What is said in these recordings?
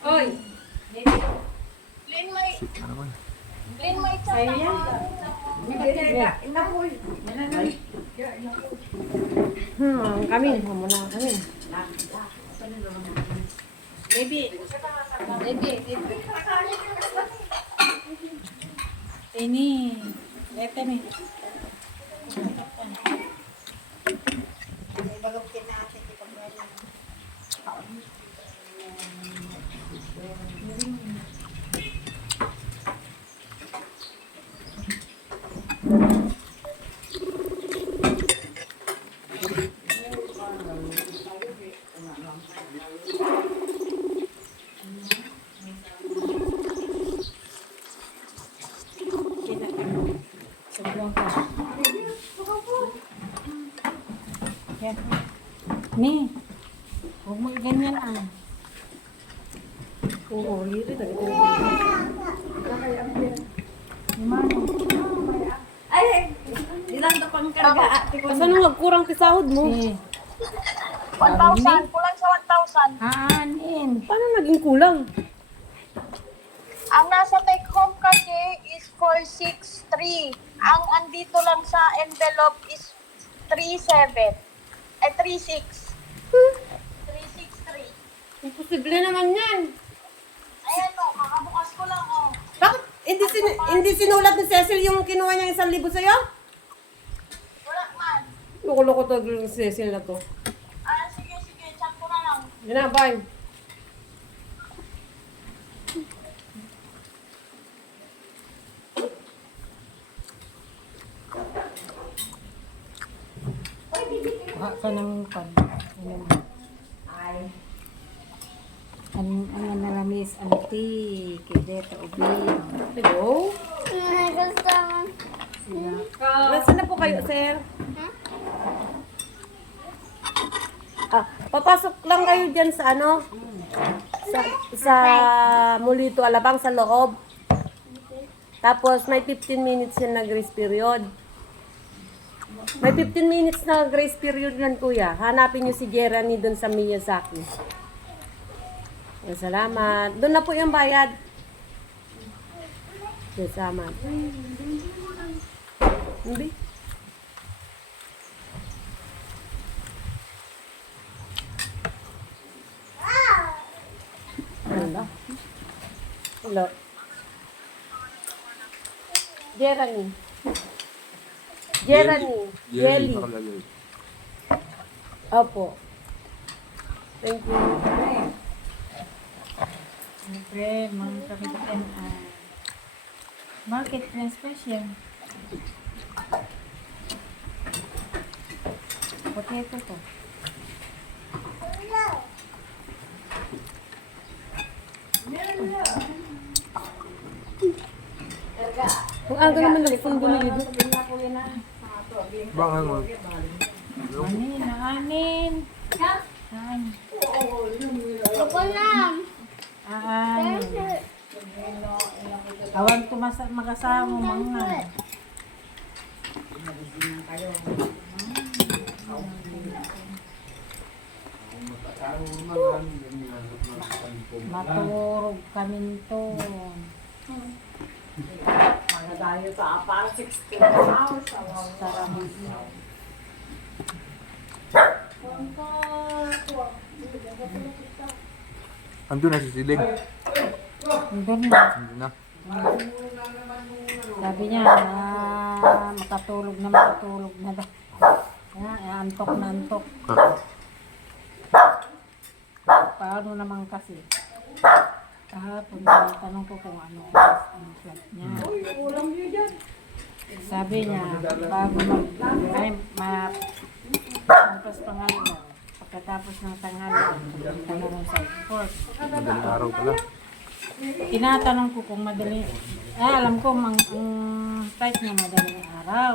Oy! Lin, may... Ano ba? Lin, may chat Sa'yo yan. Kami. Muna kami. Baby. Ini. Ito ni. Yan. Ni. Huwag mo ganyan ah. Oo, lirit. Ay, ilang na pang karga ate ko. Saan mo kurang kisahod mo? 1,000. Kulang sa 1,000. Anin. Paano naging kulang? Ang nasa take home kasi is 463. Ang andito lang sa envelope is 37. Ay, 36. 363. Imposible naman yan. Ayan o, kakabukas ko lang o. Bakit hindi sinulat ni Cecil yung kinuha niya 1,000 sa'yo? Wala man. Loko-loko to yung Cecil na to. Ah, sige, chat ko na lang. Yan na, bye. Kuha ka ng pan. Ang nalamis, anti, kideta, ubi. Hello? Nasaan na po kayo, sir? Papasok lang kayo dyan sa ano? Sa Mulito Alabang, sa loob. Tapos may 15 minutes yan na grace period. May 15 minutes na grace period yan, kuya. Hanapin niyo si Jeremy doon sa Miyazaki. Salamat. Doon na po yung bayad. Salamat. Hindi. Hello. Hello. Jeremy. Jeremy. Jelly. Nakalagay. Opo. Thank you. Siyempre, mga kapitan, bakit na special? Potato to. Kung aga naman nagpundo nila doon. Baka mo. Anin. Saan? Awan ko makasama mga. Maturog kami to. Magadayo pa, para 16 hours. Sarap. Andun na si Siling. Doon na. Andun na. Sabi niya, makatulog na daw. Antok na antok. Paano naman kasi? Kahapon, tanong ko kung ano ang flat niya. Sabi niya, bago magpas pangalan, pagkatapos ng tanghali, punta na ng sa airport. Madaling araw pala. Tinatanong ko kung madali, alam ko ang flight niya madaling araw.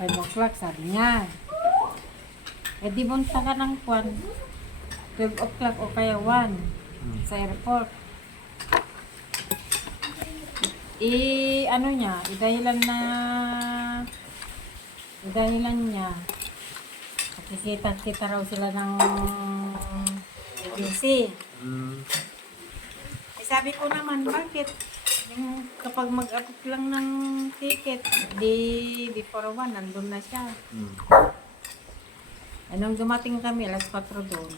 5 o'clock sabi niya. Eh di bunta ka ng 12 o'clock o kaya 1 sa airport. Ano niya, idahilan niya, Kikita raw sila ng agency. Eh, sabi ko naman, bakit? Yung kapag mag-apot lang ng ticket, before 1, nandun na siya. Eh, nung dumating kami, alas 4 doon.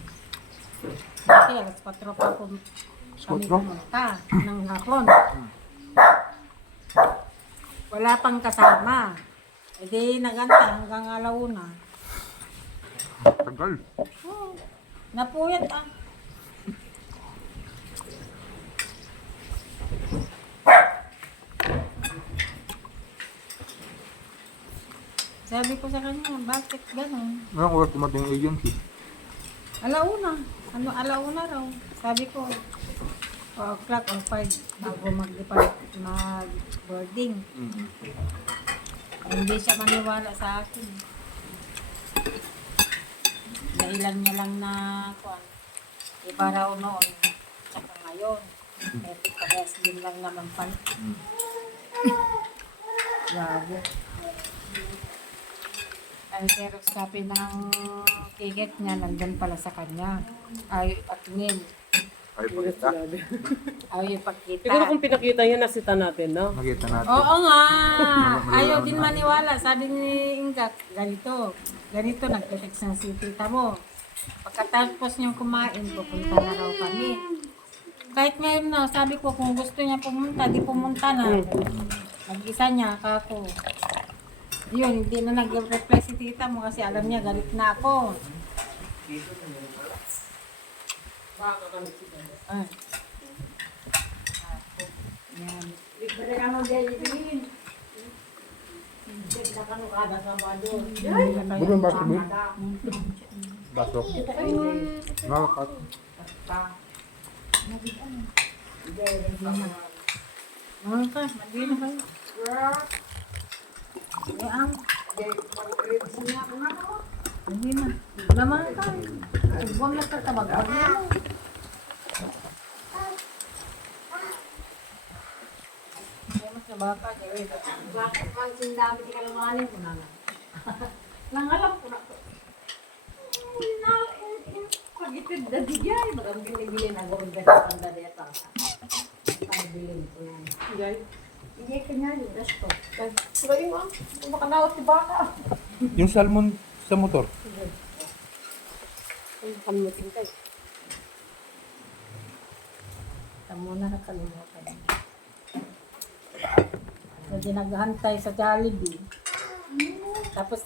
Kasi alas 4 pa kami pumunta ng hapon. Wala pang kasama. E di naganta hanggang alauna. Tagal. Napuyat ah. Sabi ko sa kanya, bakit gano'n? Anong oras dumating yung agency? Alauna. Alauna raw. Sabi ko, 4 o'clock or 5 bago mag-boarding. Hindi siya maniwala sa akin. Dahilan niya lang na iba raw noon tsaka ngayon. Ito parehas din lang naman pala. Grabe. Ang xerox copy ng ticket niya nandun pala sa kanya. Ayaw ipatingin. Ay, pakita. Ayaw ipakita. Siguro kung pinakita niya, nasita natin, no? Nakita natin. Oo nga. Ayaw din maniwala. Sabi ni Ingat, ganito. Ganito, nagte-text ng si tita mo. Pagkatapos niyang kumain, pupunta na raw kami. Kahit ngayon na, sabi ko kung gusto niya pumunta, di pumunta na. Mag-isa niya, kako. Yun, hindi na nag-reply si tita mo kasi alam niya, galit na ako. Ay. Yan. Bukan basketball. Basok. Nakakat. Ano ka? Mali na kayo. Yan. Hindi na. Laman ka. Huwag na tatabag. Huwag na. Ay, mas na baka. Bakit pag sindami di kalamanin ko na lang. Nangalam ko na to. Pag-itid na digay. Bagang binibili na gawin ka sa pandadeta. Pag-bilin ko yan. Guys, Hindi ka niya yung resto. galing mo. Kung makanawat si baka. Yung salmon sa motor. Kamutin kayo. Tamo na nakalimutan. So, naghahantay sa Jollibee. Tapos